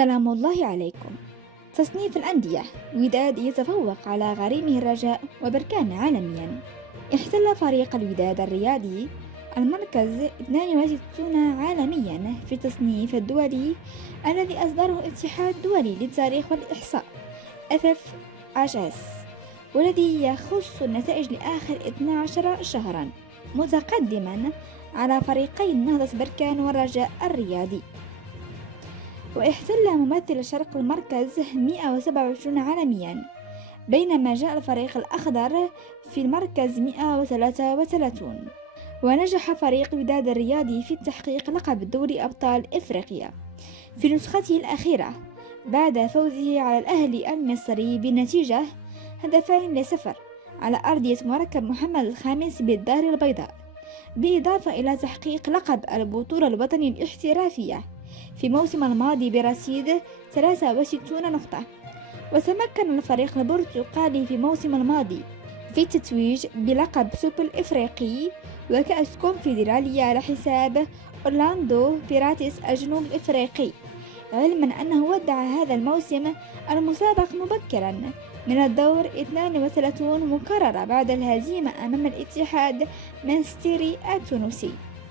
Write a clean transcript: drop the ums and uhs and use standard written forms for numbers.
سلام الله عليكم. تصنيف الأندية: وداد يتفوق على غريمه الرجاء وبركان عالميا. احتل فريق الوداد الرياضي المركز 62 عالميا في التصنيف الدولي الذي أصدره الاتحاد الدولي للتاريخ والإحصاء FFHS، والذي يخص النتائج لآخر 12 شهرا، متقدما على فريقي النهضة بركان والرجاء الرياضي. واحتل ممثل الشرق المركز 127 عالميا، بينما جاء الفريق الأخضر في المركز 133. ونجح فريق وداد الرياضي في تحقيق لقب دوري أبطال إفريقيا في نسخته الأخيرة بعد فوزه على الأهلي المصري بنتيجة 2-0 على أرضية مركب محمد الخامس بالدار البيضاء، بالإضافة إلى تحقيق لقب البطولة الوطني الاحترافية في الموسم الماضي برصيد 63 نقطة. وتمكن الفريق البرتقالي في الموسم الماضي في التتويج بلقب سوبر الإفريقي وكأس كونفدرالية على حساب أورلاندو بيراتس الجنوب الإفريقي، علما أنه ودع هذا الموسم المسابق مبكرا من الدور 32 مكررة بعد الهزيمة أمام الاتحاد منستيري التونسي.